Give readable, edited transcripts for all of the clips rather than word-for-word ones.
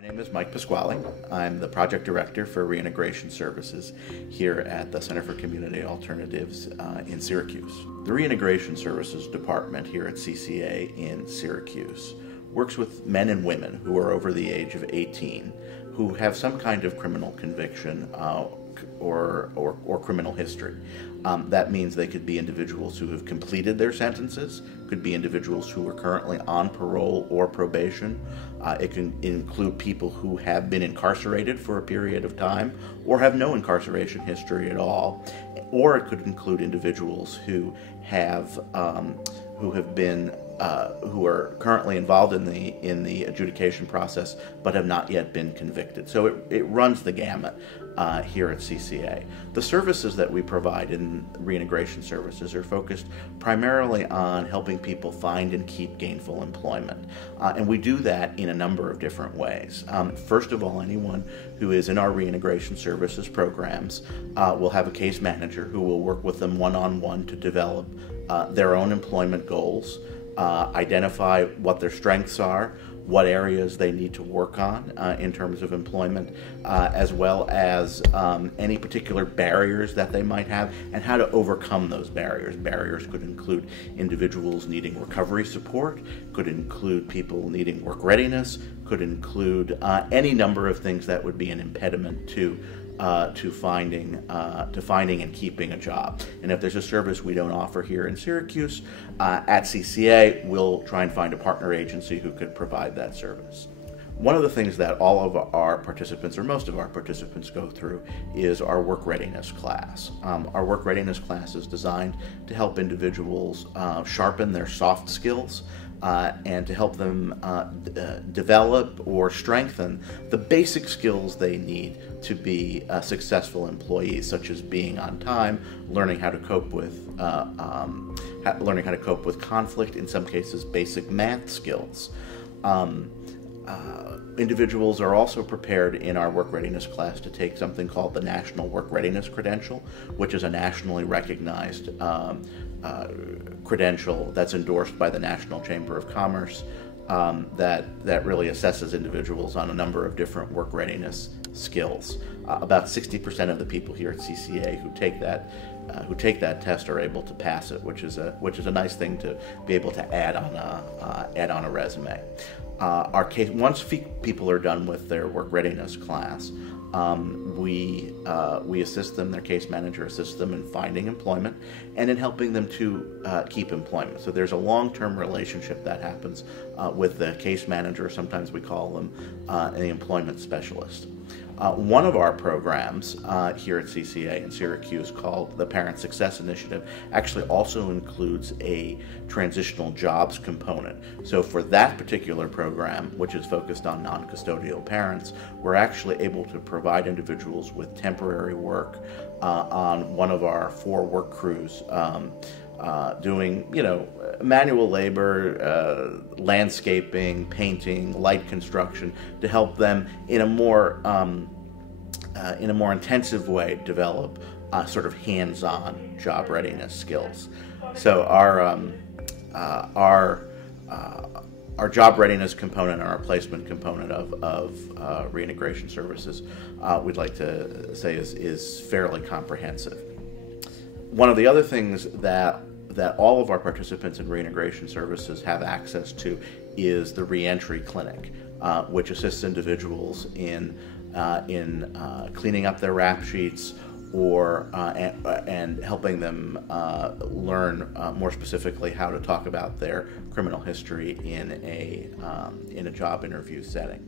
My name is Mike Pasquale. I'm the project director for reintegration services here at the Center for Community Alternatives in Syracuse. The reintegration services department here at CCA in Syracuse works with men and women who are over the age of 18 who have some kind of criminal conviction or criminal history. That means they could be individuals who have completed their sentences, could be individuals who are currently on parole or probation. It can include people who have been incarcerated for a period of time or have no incarceration history at all, or it could include individuals who who are currently involved in the adjudication process but have not yet been convicted. So it runs the gamut here at CCA. The services that we provide in reintegration services are focused primarily on helping people find and keep gainful employment. And we do that in a number of different ways. First of all, anyone who is in our reintegration services programs will have a case manager who will work with them one-on-one to develop their own employment goals, identify what their strengths are, what areas they need to work on in terms of employment, as well as any particular barriers that they might have and how to overcome those barriers. Barriers could include individuals needing recovery support, could include people needing work readiness, could include any number of things that would be an impediment to finding and keeping a job. And if there's a service we don't offer here in Syracuse, at CCA, we'll try and find a partner agency who could provide that service. One of the things that all of our participants, or most of our participants, go through is our work readiness class. Our work readiness class is designed to help individuals sharpen their soft skills and to help them develop or strengthen the basic skills they need to be successful employees, such as being on time, learning how to cope with conflict, in some cases basic math skills. Individuals are also prepared in our work readiness class to take something called the National Work Readiness Credential, which is a nationally recognized credential that's endorsed by the National Chamber of Commerce that really assesses individuals on a number of different work readiness skills. About 60% of the people here at CCA who take that test are able to pass it, which is a nice thing to be able to add on a resume. Once people are done with their work readiness class, we assist them, their case manager assists them in finding employment and in helping them to keep employment. So there's a long-term relationship that happens with the case manager, sometimes we call them the employment specialist. One of our programs here at CCA in Syracuse, called the Parent Success Initiative, actually also includes a transitional jobs component. So for that particular program, which is focused on non-custodial parents, we're actually able to provide individuals with temporary work on one of our 4 work crews, doing, manual labor, landscaping, painting, light construction, to help them in a more intensive way develop sort of hands-on job readiness skills. So our job readiness component and our placement component of reintegration services, we'd like to say is fairly comprehensive. One of the other things that all of our participants in reintegration services have access to is the reentry clinic, which assists individuals in cleaning up their rap sheets and helping them learn more specifically how to talk about their criminal history in a job interview setting.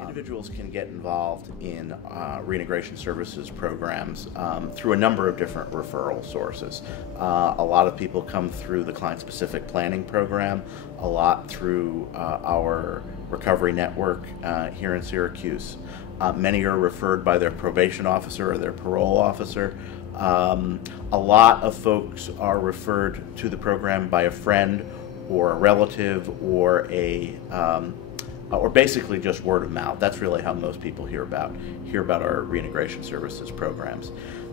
Individuals can get involved in reintegration services programs through a number of different referral sources. A lot of people come through the client-specific planning program, a lot through our recovery network here in Syracuse. Many are referred by their probation officer or their parole officer. A lot of folks are referred to the program by a friend or a relative or basically just word of mouth. That's really how most people hear about our reintegration services programs.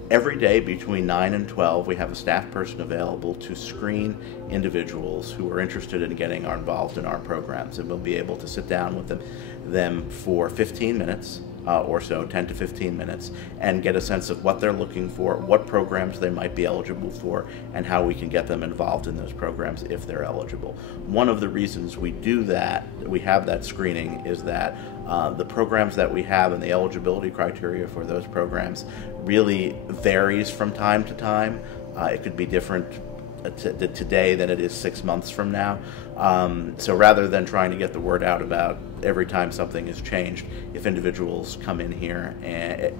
Every day between 9 and 12, we have a staff person available to screen individuals who are interested in getting involved in our programs, and we'll be able to sit down with them for 15 minutes or so, 10 to 15 minutes, and get a sense of what they're looking for, what programs they might be eligible for, and how we can get them involved in those programs if they're eligible. One of the reasons we do that, we have that screening, is that the programs that we have and the eligibility criteria for those programs really varies from time to time. It could be different today than it is 6 months from now. So rather than trying to get the word out about every time something is changed, if individuals come in here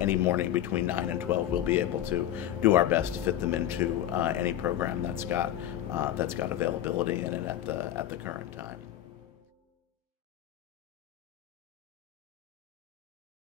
any morning between 9 and 12, we'll be able to do our best to fit them into any program that's got availability in it at the current time.